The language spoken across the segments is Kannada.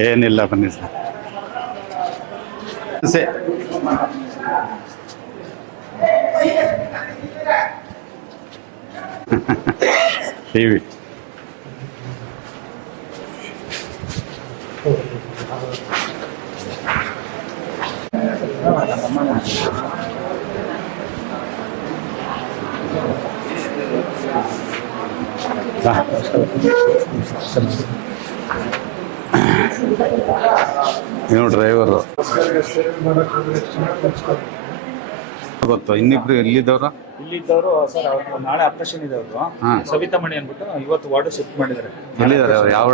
ಏನಿಲ್ಲ ಬನ್ನಿ ಸರ್. ಟಿವಿ ನೀವು ಡ್ರೈವರು ಗೊತ್ತು. ಇನ್ನಿಬ್ರು ಇಲ್ಲಿದ್ದವರು ಸರ್ ಅವ್ರು ನಾಳೆ ಆಪರೇಷನ್ ಇದೆ. ಅವರು ಸವಿತಾ ಮಣಿ ಅಂದ್ಬಿಟ್ಟು ಇವತ್ತು ವಾರ್ಡ್ ಶಿಫ್ಟ್ ಮಾಡಿದ್ದಾರೆ. ಎಲ್ಲಿದ್ದಾರೆ ಅವ್ರು? ಯಾವ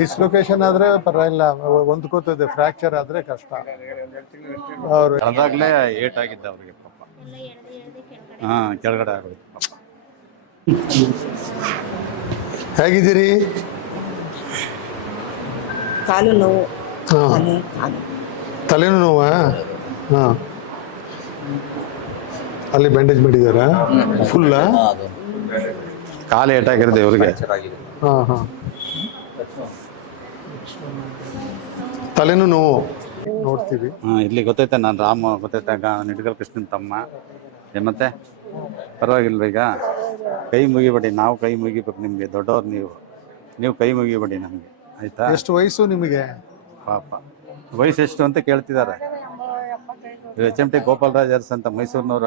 ಡಿಸ್ಲೊಕೇಶನ್ ಆದ್ರೆ ಪರವಾಗಿಲ್ಲ, ಹೊಂದ್ಕೋತದೆ. ಫ್ರಾಕ್ಚರ್ ಆದ್ರೆ ಕಷ್ಟ. ಅವ್ರು ಅದಾಗ್ಲೇ ಏಟ್ ಆಗಿದ್ದ ಅವ್ರಿಗೆ ಪಾಪ. ಕೆಳಗಡೆ ಆಗೋಯ್ತು ಪಾಪ. ಹೇಗಿದ್ದೀರಿ? ಕಾಲು ನೋವು, ತಲೆನೂ ನೋವಾ? ಹಾಂ, ಅಲ್ಲಿ ಬ್ಯಾಂಡೇಜ್ ಮಾಡಿದಾರಾ? ಫುಲ್ಲ ಕಾಲು ಏಟಾಗಿರೋದು ಇವ್ರಿಗೆ. ಹಾಂ ಹಾಂ, ತಲೆನೂ ನೋವು ನೋಡ್ತೀವಿ. ಇಲ್ಲಿ ಗೊತ್ತೈತೆ, ನಾನು ರಾಮ ಗೊತ್ತೈತೆ, ನಿಡ್ಗಲ್ ಕೃಷ್ಣನ್ ತಮ್ಮ. ಮತ್ತೆ ಪರವಾಗಿಲ್ವ? ಈಗ ಕೈ ಮುಗಿಬೇಡಿ, ನಾವು ಕೈ ಮುಗಿಬೇಕು ನಿಮಗೆ. ದೊಡ್ಡವ್ರು ನೀವು ಕೈ ಮುಗಿಬೇಡಿ ನಮಗೆ, ಆಯ್ತಾ? ಎಷ್ಟು ವಯಸ್ಸು ನಿಮಗೆ? ಪಾಪ ವಯಸ್ಸು ಎಷ್ಟು ಅಂತ ಕೇಳ್ತಿದ್ದಾರೆ. HMT ಗೋಪಾಲರಾಜ್ ಅರಸ್ ಅಂತ ಮೈಸೂರಿನವರು.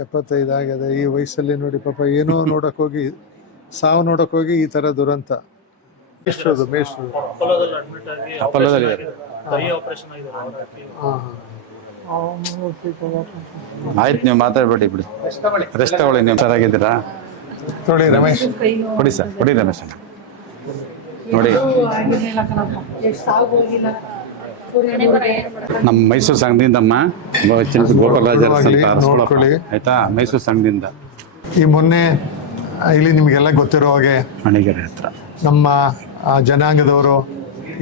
75 ಆಗಿದೆ. ಈ ವಯಸ್ಸಲ್ಲಿ ನೋಡಿ ಪಾಪ, ಏನೋ ನೋಡಕ್ ಹೋಗಿ, ಸಾವು ನೋಡಕ್ ಹೋಗಿ ಈ ತರ ದುರಂತ. ಮೇಷ್ಟ್ರದು ಅಪೋಲೋದಲ್ಲಿ. ಆಯ್ತು, ನೀವು ಮಾತಾಡ್ಬೇಡಿ, ಬಿಡಿ, ರೆಸ್ಟ್ ತಗೊಳ್ಳಿ. ನೀವು ಚೆನ್ನಾಗಿದ್ದೀರಾ? ನೋಡಿ ರಮೇಶ್, ಕೊಡಿ ಸರ್, ಕೊಡಿ ರಮೇಶ್. ನೋಡಿ, ನಮ್ಮ ಮೈಸೂರು ಸಂಘದಿಂದಮ್ಮ ಗೋಪಾಲರಾಜ ಆಯ್ತಾ? ಮೈಸೂರು ಸಂಘದಿಂದ ಈ ಮೊನ್ನೆ ಇಲ್ಲಿ ನಿಮಗೆಲ್ಲ ಗೊತ್ತಿರೋ ಹಾಗೆ ಮಣಿಗೆರೆ ಹತ್ರ ನಮ್ಮ ಜನಾಂಗದವರು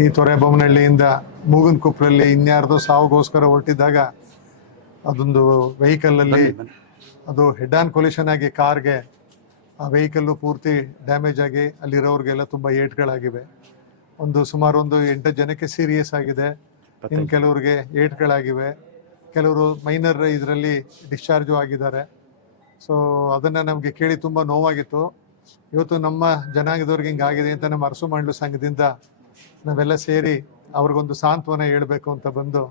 ಈ ತೊರೆಬೊಮ್ಮನಹಳ್ಳಿಯಿಂದ ಮೂಗನಕೊಪ್ಪಲಲ್ಲಿ ಇನ್ಯಾರ್ದೋ ಸಾವುಗೋಸ್ಕರ ಹೊರಟಿದ್ದಾಗ ಅದೊಂದು ವೆಹಿಕಲಲ್ಲಿ ಅದು ಹೆಡ್ ಆನ್ ಕೊಲಿಷನ್ ಆಗಿ ಕಾರ್ಗೆ, ಆ ವೆಹಿಕಲ್ಲು ಪೂರ್ತಿ ಡ್ಯಾಮೇಜ್ ಆಗಿ ಅಲ್ಲಿರೋರಿಗೆಲ್ಲ ತುಂಬ ಏಟ್ಗಳಾಗಿವೆ. ಸುಮಾರು 8 ಜನಕ್ಕೆ ಸೀರಿಯಸ್ ಆಗಿದೆ. ಇನ್ನು ಕೆಲವ್ರಿಗೆ ಏಟ್ಗಳಾಗಿವೆ. ಕೆಲವರು ಮೈನರ್ ಇದರಲ್ಲಿ ಡಿಸ್ಚಾರ್ಜು ಆಗಿದ್ದಾರೆ. ಸೊ ಅದನ್ನು ನಮಗೆ ಕೇಳಿ ತುಂಬ ನೋವಾಗಿತ್ತು. ಇವತ್ತು ನಮ್ಮ ಜನಾಂಗದವ್ರಿಗೆ ಹಿಂಗಾಗಿದೆ ಅಂತ ನಮ್ಮ ಅರಸು ಮಂಡಲ ಸಂಘದಿಂದ ನಾವೆಲ್ಲ ಸೇರಿ ಅವ್ರಿಗೊಂದು ಸಾಂತ್ವನ ಹೇಳಬೇಕು ಅಂತ ಬಂದು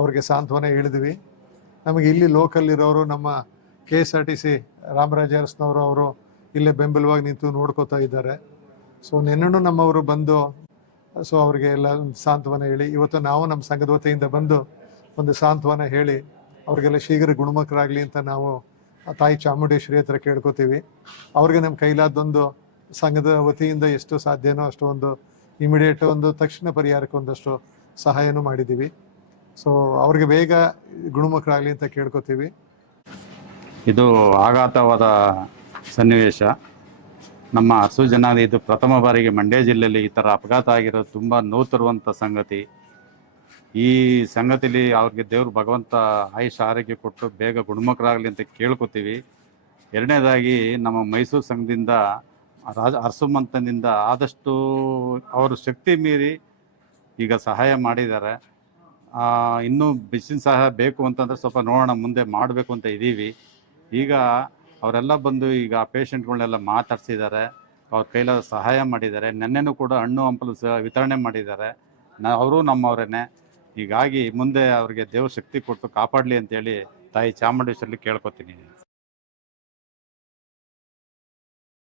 ಅವ್ರಿಗೆ ಸಾಂತ್ವನ ಹೇಳಿದ್ವಿ. ನಮಗೆ ಇಲ್ಲಿ ಲೋಕಲ್ ಇರೋರು ನಮ್ಮ KSRTC ರಾಮರಾಜ ಅರಸ್ನವರು, ಅವರು ಇಲ್ಲೇ ಬೆಂಬಲವಾಗಿ ನಿಂತು ನೋಡ್ಕೋತಾ ಇದ್ದಾರೆ. ಸೊ ನೆನ್ನೂ ನಮ್ಮವರು ಬಂದು ಅವ್ರಿಗೆ ಎಲ್ಲ ಒಂದು ಸಾಂತ್ವನ ಹೇಳಿ, ಇವತ್ತು ನಾವು ನಮ್ಮ ಸಂಘದ ವತಿಯಿಂದ ಬಂದು ಒಂದು ಸಾಂತ್ವನ ಹೇಳಿ ಅವ್ರಿಗೆಲ್ಲ ಶೀಘ್ರ ಗುಣಮುಖರಾಗಲಿ ಅಂತ ನಾವು ತಾಯಿ ಚಾಮುಂಡೇಶ್ವರಿ ಹತ್ರ ಕೇಳ್ಕೊತೀವಿ. ಅವ್ರಿಗೆ ನಮ್ಮ ಕೈಲಾದೊಂದು ಸಂಘದ ವತಿಯಿಂದ ಎಷ್ಟು ಸಾಧ್ಯನೋ ಅಷ್ಟು ಒಂದು ಇಮಿಡಿಯೇಟ್ ಒಂದು ತಕ್ಷಣ ಪರಿಹಾರಕ್ಕೆ ಒಂದಷ್ಟು ಸಹಾಯನೂ ಮಾಡಿದ್ದೀವಿ. ಸೊ ಅವ್ರಿಗೆ ಬೇಗ ಗುಣಮುಖರಾಗಲಿ ಅಂತ ಕೇಳ್ಕೊತೀವಿ. ಇದು ಆಘಾತವಾದ ಸನ್ನಿವೇಶ. ನಮ್ಮ ಅರಸು ಜನಾಂಗ ಇದು ಪ್ರಥಮ ಬಾರಿಗೆ ಮಂಡ್ಯ ಜಿಲ್ಲೆಯಲ್ಲಿ ಈ ಥರ ಅಪಘಾತ ಆಗಿರೋದು ತುಂಬ ನೋವು ತರುವಂಥ ಸಂಗತಿ. ಈ ಸಂಗತಿಲಿ ಅವ್ರಿಗೆ ದೇವ್ರು ಭಗವಂತ ಆಯುಷ ಆರೋಗ್ಯ ಕೊಟ್ಟು ಬೇಗ ಗುಣಮುಖರಾಗಲಿ ಅಂತ ಕೇಳ್ಕೊತೀವಿ. ಎರಡನೇದಾಗಿ ನಮ್ಮ ಮೈಸೂರು ಸಂಘದಿಂದ ಅರಸು ಮಂತನಿಂದ ಆದಷ್ಟು ಅವರು ಶಕ್ತಿ ಮೀರಿ ಈಗ ಸಹಾಯ ಮಾಡಿದ್ದಾರೆ. ಇನ್ನೂ ಬಿಸಿನ ಸಹಾಯ ಬೇಕು ಅಂತಂದರೆ ಸ್ವಲ್ಪ ನೋಡೋಣ, ಮುಂದೆ ಮಾಡಬೇಕು ಅಂತ ಇದ್ದೀವಿ. ಈಗ ಅವರೆಲ್ಲ ಬಂದು ಈಗ ಪೇಷಂಟ್ಗಳನ್ನೆಲ್ಲ ಮಾತಾಡ್ಸಿದ್ದಾರೆ, ಅವ್ರ ಕೈಲಾದ ಸಹಾಯ ಮಾಡಿದ್ದಾರೆ. ನೆನ್ನೆನೂ ಕೂಡ ಹಣ್ಣು ಹಂಪಲು ವಿತರಣೆ ಮಾಡಿದ್ದಾರೆ. ಅವರು ನಮ್ಮವರೇನೆ. ಹೀಗಾಗಿ ಮುಂದೆ ಅವ್ರಿಗೆ ದೇವ್ರ ಶಕ್ತಿ ಕೊಟ್ಟು ಕಾಪಾಡಲಿ ಅಂತೇಳಿ ತಾಯಿ ಚಾಮುಂಡೇಶ್ವರಿ ಕೇಳ್ಕೊತೀನಿ.